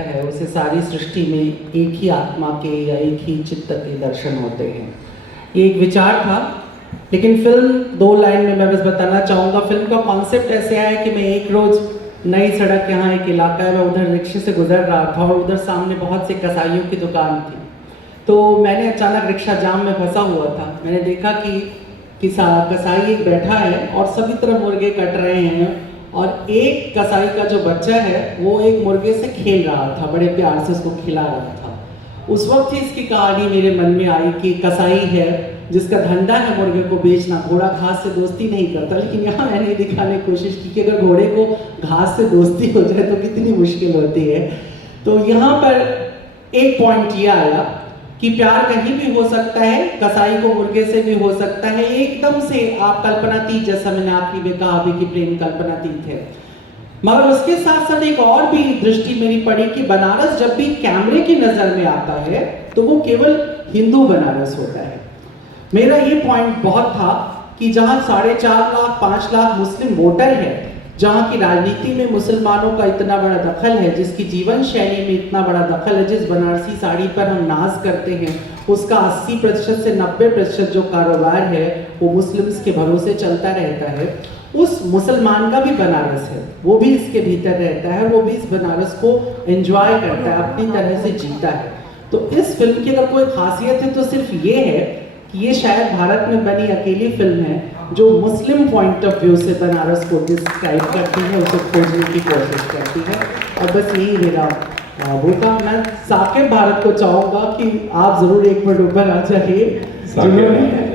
है उसे सारी सृष्टि में एक ही आत्मा के या एक ही चित्त के दर्शन होते हैं। ये एक विचार था, लेकिन फिल्म 2 लाइन में मैं बस बताना चाहूँगा। फिल्म का कॉन्सेप्ट ऐसे आया कि मैं एक रोज़ नई सड़क, यहाँ एक इलाका है, मैं उधर रिक्शे से गुजर रहा था और उधर सामने बहुत से कसाइयों की दुकान थी। तो मैंने अचानक रिक्शा जाम में फंसा हुआ था। मैंने देखा कि कसाई एक बैठा है और सभी तरफ मुर्गे कट रहे हैं और एक कसाई का जो बच्चा है वो एक मुर्गे से खेल रहा था, बड़े प्यार से उसको खिला रहा था। उस वक्त ही इसकी कहानी मेरे मन में आई कि कसाई है जिसका धंधा है मुर्गे को बेचना, घोड़ा घास से दोस्ती नहीं करता। लेकिन यहाँ मैंने दिखाने की कोशिश की कि अगर घोड़े को घास से दोस्ती हो जाए तो कितनी मुश्किल होती है। तो यहाँ पर एक पॉइंट ये आया कि प्यार कहीं भी हो सकता है, कसाई को मुर्गे से भी हो सकता है। एकदम से आप कल्पनातीत, जैसा मैंने आखिरी में कहा अभी कि प्रेम कल्पनातीत है। मगर उसके साथ साथ एक और भी दृष्टि मेरी पड़ी कि बनारस जब भी कैमरे की नजर में आता है तो वो केवल हिंदू बनारस होता है। मेरा ये पॉइंट बहुत था कि जहां 4.5 लाख 5 लाख मुस्लिम वोटर है, जहाँ की राजनीति में मुसलमानों का इतना बड़ा दखल है, जिसकी जीवन शैली में इतना बड़ा दखल है, जिस बनारसी साड़ी पर हम नाज करते हैं उसका 80% से 90% जो कारोबार है वो मुस्लिम्स के भरोसे चलता रहता है। उस मुसलमान का भी बनारस है, वो भी इसके भीतर रहता है, वो भी इस बनारस को एंजॉय करता है, अपनी तरह से जीता है। तो इस फिल्म की अगर कोई खासियत है तो सिर्फ ये है कि ये शायद भारत में बनी अकेली फिल्म है जो मुस्लिम पॉइंट ऑफ व्यू से बनारस को डिस्क्राइब करती है, उसे खोजने की कोशिश करती है। और बस यही मेरा वो था। मैं साकिब भारत को चाहूँगा कि आप ज़रूर एक मिनट ऊपर आ जाइए, जिन्होंने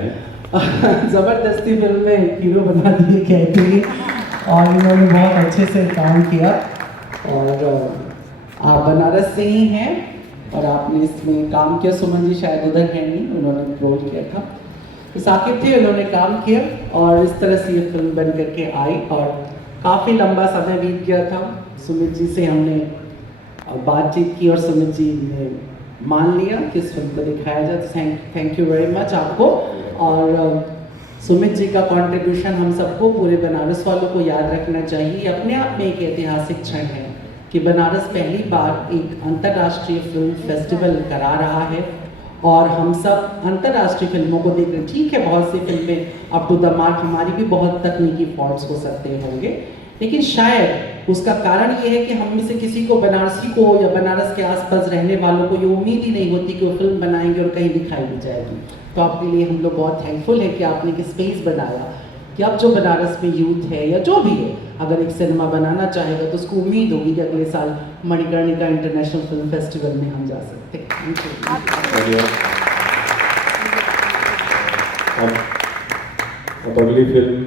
ज़बरदस्ती फिल्म में हीरो बना दिए कहते हैं और इन्होंने बहुत अच्छे से काम किया। और आप बनारस से ही हैं और आपने इसमें काम किया। सुमन जी शायद उधर है नहीं, उन्होंने रोल किया था। तो साकिब थे, उन्होंने काम किया और इस तरह से ये फिल्म बन करके आई और काफ़ी लंबा समय बीत गया था। सुमित जी से हमने बातचीत की और सुमित जी ने मान लिया कि इस फिल्म को दिखाया जाए। तो थैंक यू वेरी मच आपको। और सुमित जी का कंट्रीब्यूशन हम सबको, पूरे बनारस वालों को याद रखना चाहिए। अपने आप में एक ऐतिहासिक क्षण है कि बनारस पहली बार एक अंतर्राष्ट्रीय फिल्म फेस्टिवल करा रहा है और हम सब अंतर्राष्ट्रीय फिल्मों को देख रहे हैं। ठीक है, बहुत सी फिल्में अप टू द मार्क, हमारी भी बहुत तकनीकी फॉल्ट्स हो सकते होंगे, लेकिन शायद उसका कारण ये है कि हम में से किसी को, बनारसी को या बनारस के आसपास रहने वालों को ये उम्मीद ही नहीं होती कि वो फिल्म बनाएंगे और कहीं दिखाई भी जाएगी। तो आपके लिए हम लोग बहुत थैंकफुल है कि आपने एक स्पेस बनाया कि अब जो बनारस में यूथ है या जो भी है, अगर एक सिनेमा बनाना चाहेगा तो उसको उम्मीद होगी कि अगले साल मणिकर्णिका इंटरनेशनल फिल्म फेस्टिवल में हम जा सकते हैं। अब अगली फिल्म